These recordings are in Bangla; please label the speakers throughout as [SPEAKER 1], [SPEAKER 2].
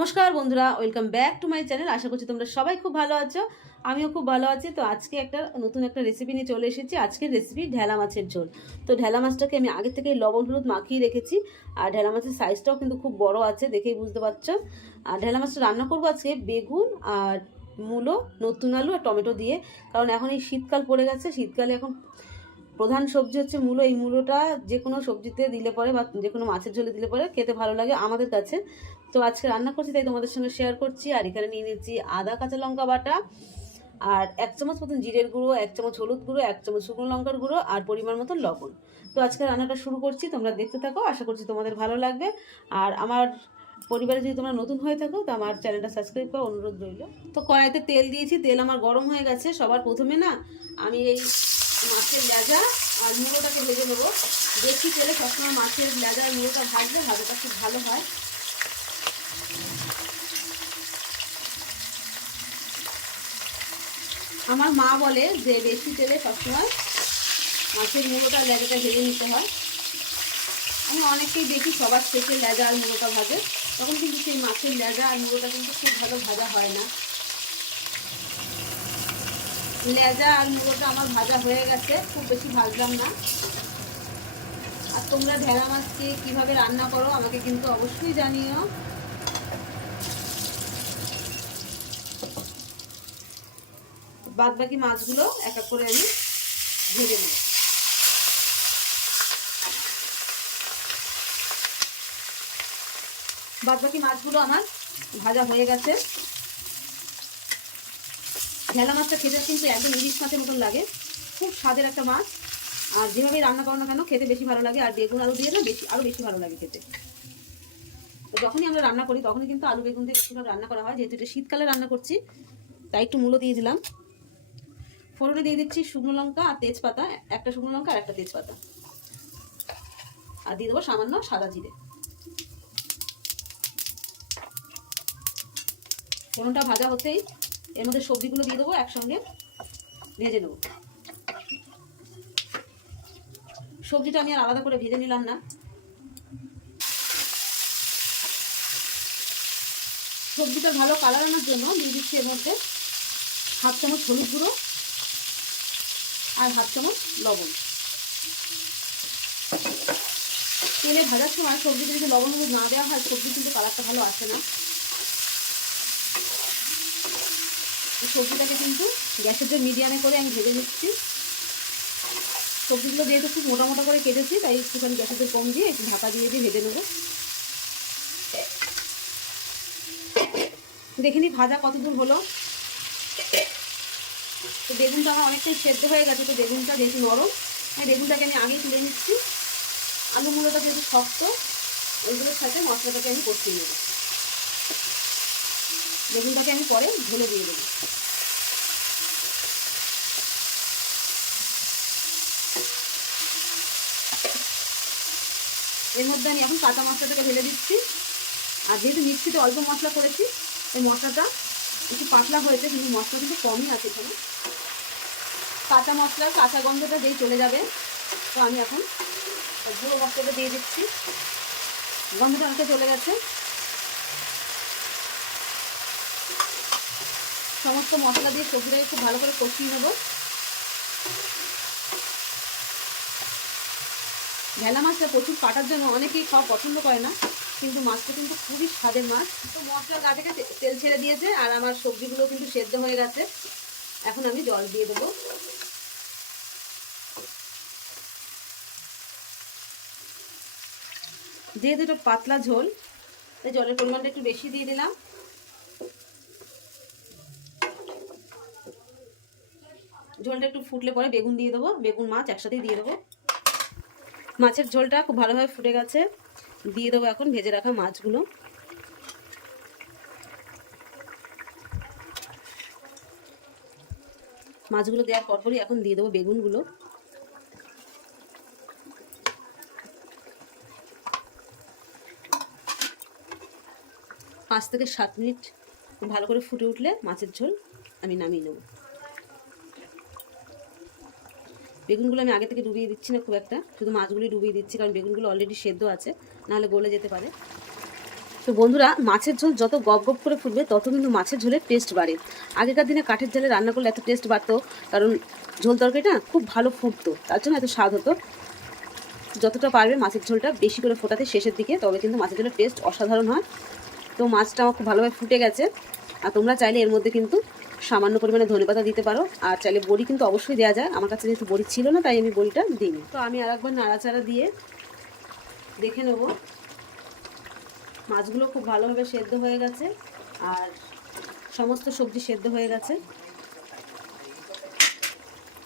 [SPEAKER 1] নমস্কার বন্ধুরা welcome back to my channel আশা করছি তোমরা সবাই খুব ভালো আছো, আমিও খুব ভালো আছি। তো আজকে একটা নতুন একটা রেসিপি নিয়ে চলে এসেছি। আজকের রেসিপি ঢেলা মাছের ঝোল। তো ঢেলা মাছটাকে আমি আগে থেকে লবণ, হলুদ মাখিয়ে রেখেছি। আর ঢেলা মাছের সাইজটাও কিন্তু খুব বড় আছে, দেখেই বুঝতে পারছ। আর ঢেলা মাছটা রান্না করব আজকে বেগুন আর মূলো, নতুন আলু আর টমেটো দিয়ে। কারণ এখন এই শীতকাল পড়ে গেছে, শীতকালে এখন প্রধান সবজি হচ্ছে মূলো। এই মূলোটা যে কোনো সবজিতে দিলে পরে বা যে কোনো মাছের ঝোলে দিলে পরে খেতে ভালো লাগে আমাদের কাছে। তো আজকে রান্না করছি, তাই তোমাদের সঙ্গে শেয়ার করছি। আর এখানে নিয়ে নিচ্ছি আদা, কাঁচা লঙ্কা বাটা। আর এক চামচ মতন জিরের গুঁড়ো, এক চামচ হলুদ গুঁড়ো, এক চামচ শুকনো লঙ্কার গুঁড়ো আর পরিমাণ মতন লবণ। তো আজকে রান্নাটা শুরু করছি, তোমরা দেখতে থাকো, আশা করছি তোমাদের ভালো লাগবে। আর আমার পরিবারে যদি তোমরা নতুন হয়ে থাকো, তো আমার চ্যানেলটা সাবস্ক্রাইব করার অনুরোধ রইল। তো কড়াইতে তেল দিয়েছি, তেল আমার গরম হয়ে গেছে, সবার প্রথমে না আমি এই মাছের লেজা আর মুড়োটাকে ভেজে নেব। বেশি তেলে সবসময় মাছের লেজা আর মুড়োটা ভাজলে, ভাজাটা খুব ভালো হয়। আমার মা বলে যে বেশি তেলে সবসময় মাছের মুড়োটা লেজাটা ভেজে নিতে হয়। আমি অনেককেই দেখি সবার শেষে লেজা আর মুড়োটা ভাজে, তখন কিন্তু সেই মাছের লেজা আর মুড়োটা কিন্তু খুব ভালো ভাজা হয় না। লেজা আর মুড়োটা আমার ভাজা হয়ে গেছে, খুব বেশি ভাজলাম না। আর তোমরা ভেড়া মাছকে কীভাবে রান্না করো আমাকে কিন্তু অবশ্যই জানিও। বাদ বাকি মাছগুলো এক এক করে আমি ভেজে নিই বাদ বাকি মাছগুলো আমার ভাজা হয়ে গেছে। ঢেলা মাছটা খেতে কিন্তু একদম ইলিশ মাছের মতন লাগে। খুব স্বাদের একটা মাছ। আর যেভাবে রান্না করো না কেন, খেতে বেশি ভালো লাগে। আর বেগুন আলু দিয়ে না বেশি আরও বেশি ভালো লাগে খেতে। তো যখনই আমরা রান্না করি, তখনই কিন্তু আলু বেগুন দিয়ে বেশিরভাগ রান্না করা হয়। যেহেতু এটা শীতকালে রান্না করছি, তাই একটু মূলো দিয়ে দিলাম। ফোড়নে দিয়ে দিচ্ছি শুকনো লঙ্কা আর তেজপাতা, একটা শুকনো লঙ্কা আর একটা তেজপাতা। আর দিয়ে দেবো সামান্য সাদা জিরে। ফোড়নটা ভাজা হতেই এর মধ্যে সবজিগুলো দিয়ে দেবো, একসঙ্গে ভেজে নেব। সবজিটা আমি আর আলাদা করে ভেজে নিলাম না। সবজিটা ভালো কালার আনার জন্য দিয়ে দিচ্ছি এর মধ্যে হাফ চামচ হলুদ গুঁড়ো আর হাফ চামচ লবণ। তেলে ভাজার সময় সবজিতে যদি লবণ হলুদ না দেওয়া হয় সবজি কিন্তু কালারটা ভালো আসে না। সবজিটাকে কিন্তু গ্যাসের যে মিডিয়ামে করে আমি ভেজে নিচ্ছি। সবজিগুলো যেহেতু খুব মোটা মোটা করে কেটেছি, তাই একটুখানি গ্যাসের কম দিয়ে একটু ঢাকা দিয়ে দিয়ে ভেজে নেব। দেখিনি ভাজা কতদূর হলো? তো বেগুনটা আমার অনেকটাই সেদ্ধ হয়ে গেছে, তো বেগুনটা বেশি নরম। হ্যাঁ বেগুনটাকে আমি আগেই তুলে নিচ্ছি। আলু মূলটা যেহেতু শক্ত, ওইগুলোর সাথে মশলাটাকে আমি কষিয়ে নেব। বেগুনটাকে আমি পরে ঢেলে দিয়ে দেবো। এর মধ্যে আমি এখন কাঁচা মশলাটাকে ঢেলে দিচ্ছি। আর যেহেতু মিক্সিতে অল্প মশলা করেছি, এই মশলাটা একটু পাতলা হয়েছে, কিন্তু মশলা কিন্তু কমই আছে এখানে। কাঁচা মশলা, কাঁচা গন্ধটা যেই চলে যাবে। তো আমি এখন গুঁড়ো মশলাটা দিয়ে দিচ্ছি। গন্ধটা অনেকটা চলে গেছে। সমস্ত মশলা দিয়ে সবজিটাকে খুব ভালো করে কষিয়ে নেব। ভেলা মাছটা প্রচুর কাটার জন্য অনেকেই খাওয়া পছন্দ করে না। কিন্তু মাছটা কিন্তু খুবই স্বাদের মাছ। তো মশলা গা থেকে তেল ছেড়ে দিয়েছে আর আমার সবজিগুলো কিন্তু সেদ্ধ হয়ে গেছে। এখন আমি জল দিয়ে দেবো। যেহেতু এটা পাতলা ঝোল। তাই জলের পরিমাণটা একটু বেশি দিয়ে দিলাম। ঝোলটা একটু ফুটলে পরে বেগুন দিয়ে দেবো। বেগুন মাছ একসাথেই দিয়ে দেবো। মাছের ঝোলটা খুব ভালোভাবে ফুটে গেছে। দিয়ে দেবো এখন ভেজে রাখা মাছগুলো। মাছগুলো দেওয়ার পরপরই এখন দিয়ে দেবো বেগুনগুলো। পাঁচ থেকে সাত মিনিট ভালো করে ফুটে উঠলে মাছের ঝোল আমি নামিয়ে নেব। বেগুনগুলো আমি আগে থেকে ডুবিয়ে দিচ্ছি না খুব একটা, শুধু মাছগুলি ডুবিয়ে দিচ্ছি, কারণ বেগুনগুলো অলরেডি সেদ্ধ আছে, নাহলে গলে যেতে পারে। তো বন্ধুরা, মাছের ঝোল যত গপ গপ করে ফুটবে, তত কিন্তু মাছের ঝোলের টেস্ট বাড়ে। আগেকার দিনে কাঠের জালে রান্না করলে এত টেস্ট বাড়তো, কারণ ঝোল তরকারিটা খুব ভালো ফুটতো, তার জন্য এত স্বাদ হতো। যতটা পারবে মাছের ঝোলটা বেশি করে ফোটাতে শেষের দিকে, তবে কিন্তু মাছের ঝোলের টেস্ট অসাধারণ হয়। তো মাছটা আমার খুব ভালোভাবে ফুটে গেছে, আর তোমরা চাইলে এর মধ্যে কিন্তু সামান্য পরিমাণে ধনেপাতা দিতে পারো। আর চাইলে বড়ি কিন্তু অবশ্যই দেওয়া যায়। আমার কাছে যেহেতু বড়ি ছিল না, তাই আমি বড়িটা দিইনি। তো আমি আর একবার নাড়াচাড়া দিয়ে দেখে নেব। মাছগুলো খুব ভালোভাবে সেদ্ধ হয়ে গেছে। আর সমস্ত সবজি সেদ্ধ হয়ে গেছে।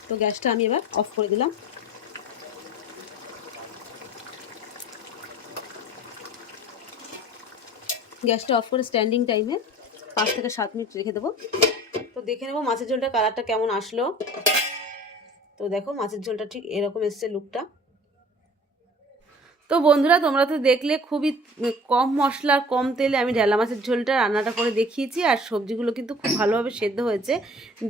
[SPEAKER 1] তো গ্যাসটা আমি এবার অফ করে দিলাম। গ্যাসটা অফ করে স্ট্যান্ডিং টাইমে পাঁচ থেকে সাত মিনিট রেখে দেবো। তো দেখে নেব মাছের ঝোলটা কালারটা কেমন আসলো। তো দেখো মাছের ঝোলটা ঠিক এরকম এসছে লুকটা তো বন্ধুরা, তোমরা তো দেখলে খুবই কম মশলা আর কম তেলে আমি ঢেলা মাছের ঝোলটা রান্নাটা করে দেখিয়েছি, আর সবজিগুলো কিন্তু খুব ভালোভাবে সেদ্ধ হয়েছে।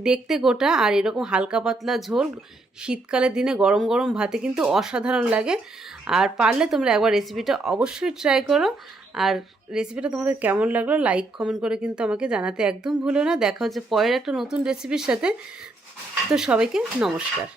[SPEAKER 1] দেখতে গোটা, আর এরকম হালকা পাতলা ঝোল, শীতকালের দিনে গরম গরম ভাতে কিন্তু অসাধারণ লাগে। আর পারলে তোমরা একবার রেসিপিটা অবশ্যই ট্রাই করো। আর রেসিপিটা তোমাদের কেমন লাগল লাইক কমেন্ট করে কিন্তু আমাকে জানাতে একদম ভুলো না। দেখা হচ্ছে পরের একটা নতুন রেসিপির সাথে। তো সবাইকে নমস্কার।